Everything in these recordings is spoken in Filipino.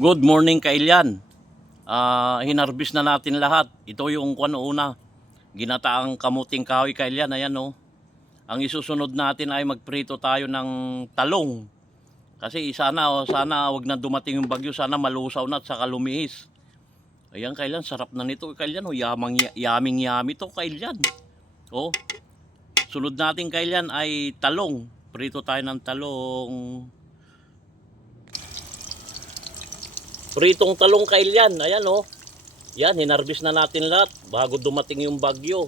Good morning Kailyan. Ah, hinarbis na natin lahat. Ito yung kwan una. Ginataang kamuting kahoy Kailyan. Ayan oh. Ang isusunod natin ay magprito tayo ng talong. Kasi sana oh, sana wag na dumating yung bagyo, sana malusaw na at saka lumihis. Ayan Kailyan, sarap na nito Kailyan oh. Yamang yaming yami to Kailyan. Oh. Sunod natin Kailyan ay talong. Prito tayo ng talong. Pritong talong kailyan. Ayan oh. Yan, hinarbis na natin lahat bago dumating yung bagyo.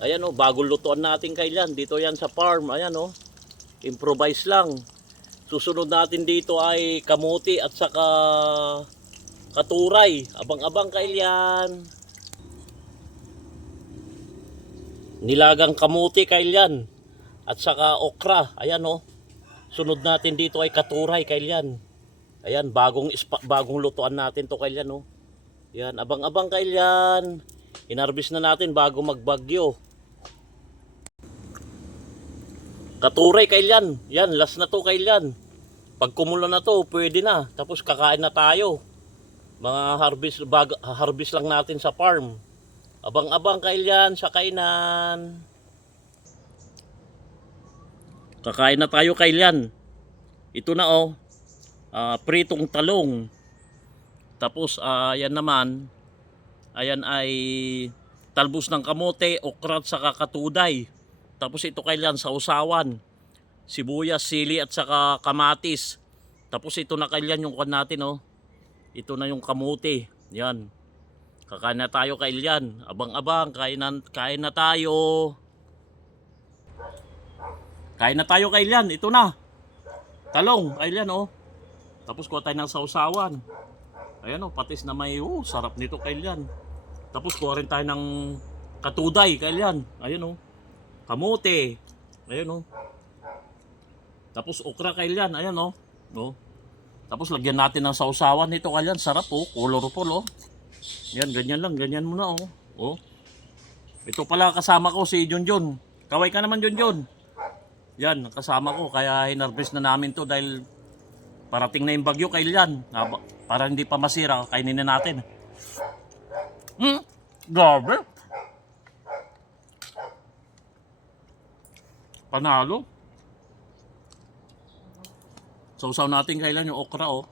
Ayan oh, bago lutuan natin kailyan. Dito yan sa farm. Ayan oh. Improvise lang. Susunod natin dito ay kamuti at saka katuray. Abang-abang kailyan. Nilagang kamuti kailyan. At saka okra. Ayan oh. Sunod natin dito ay katuray kailyan. Ayan, bagong ispa, bagong lutuan natin to kailyan, no. Yan, abang-abang kailyan. Inarbis na natin bago magbagyo. Katuray kailyan. Yan, last na to kailyan. Pag kumulo na to, pwede na. Tapos kakain na tayo. Mga harvest, bag, harvest lang natin sa farm. Abang-abang kailyan sa kainan. Kakain na tayo kailyan. Ito na oh ah, pritong talong. Tapos ah, yan naman, ayan ay talbos ng kamote, okra at saka katuday. Tapos ito kailan sa usawan, sibuyas, sili at saka kamatis. Tapos ito na kailan yung kan natin oh. Ito na yung kamote. Yan. Kakain na tayo kailan. Abang-abang, kain na, kain na tayo. Kain na tayo kailan. Ito na. Talong, kailan oh. Tapos kuha tayo ng sausawan. Ayan o, patis na may, oh, sarap nito kailyan. Tapos kuha rin tayo ng katuday kailyan. Ayan o. Kamote. Ayan o. Tapos okra kailyan. Ayan o. No? Tapos lagyan natin ng sausawan nito kailyan. Sarap o. Colorful o. Yan, ganyan lang. Ganyan muna o. O. Ito pala kasama ko si Junjun. Kaway ka naman Junjun. Yan, kasama ko. Kaya hinarvest na namin to dahil Parating na yung bagyo kailan. Para hindi pa masira, kainin na natin. Hmm? Grabe. Panalo. Sausaw natin kailan yung okra oh.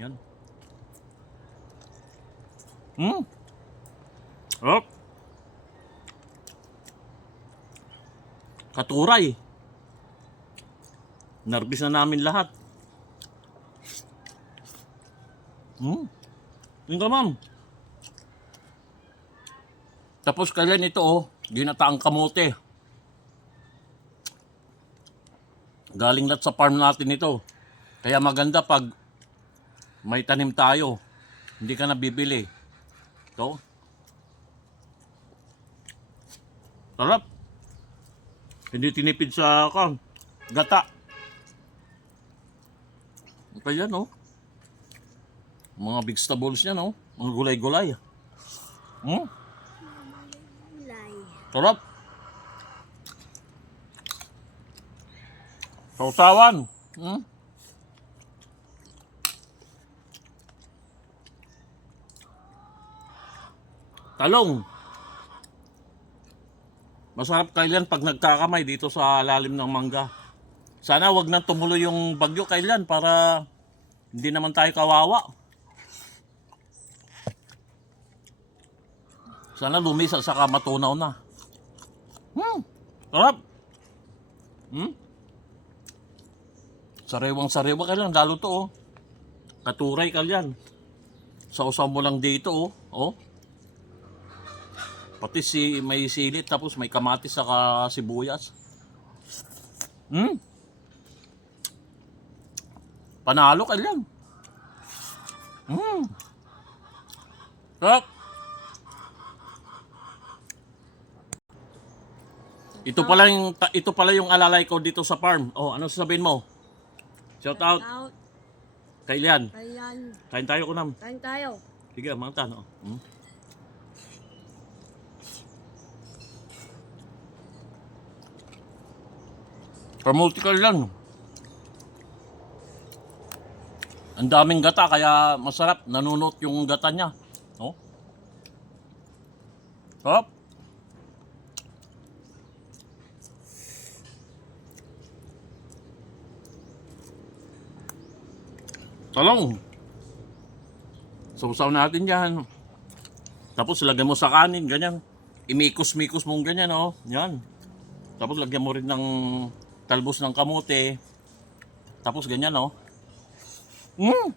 Yan. Hmm. Hop. Katuray. Narbis na namin lahat. Hmm. Yung ka, ma'am. Tapos kailan ito, oh, ginataang kamote. Galing lahat sa farm natin ito. Kaya maganda pag may tanim tayo. Hindi ka na bibili. Ito. Sarap. Hindi tinipid sa kan, gata. Kaya no. Mga vegetables niya, no? Mga gulay-gulay. Hmm? Sarap. Sausawan. Hmm? Talong. Masarap kailan pag nagkakamay dito sa lalim ng mangga. Sana wag nang tumuloy yung bagyo kailan para hindi naman tayo kawawa. Sana lumisa saka matunaw na. Hmm. Sarap. Hmm. Sariwang sariwa ka lang. Lalo to oh. Katuray ka yan. Sausaw mo lang dito oh. Oh. Pati si may silit tapos may kamatis saka sibuyas. Hmm. Panalo ka lang. Hmm. Sarap. Ito pala yung ito pala yung alalay ko dito sa farm. Oh, ano sasabihin mo? Shout out Out. kay Lian. Ayan. Kain tayo kunam. Kain tayo. Sige, mga tano. Hmm? Promotical lang. Ang daming gata kaya masarap. Nanunot yung gata niya. Oh. Sarap. Talong. Sausaw natin yan. Tapos lagyan mo sa kanin, ganyan. Imikos-mikos mong ganyan, oh. Yan. Tapos lagyan mo rin ng talbos ng kamote. Tapos ganyan, oh. Mm.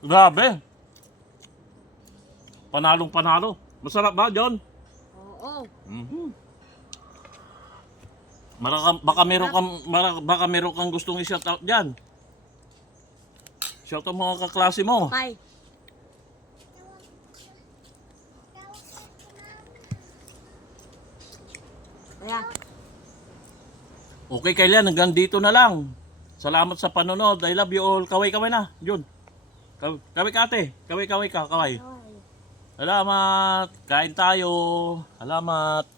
Grabe. Panalong panalo. Masarap ba, John? Oo. Mhm. Maraka, baka meron kang mara- baka meron kang gustong i-shout out diyan. Shout out mga kaklase mo. Bye. Kaya, Okay, kailan hanggang dito na lang. Salamat sa panonood. I love you all. Kaway-kaway na. Kaw- Kaway ka ate. Kaway-kaway ka, kaway. Salamat. Kain tayo. Salamat.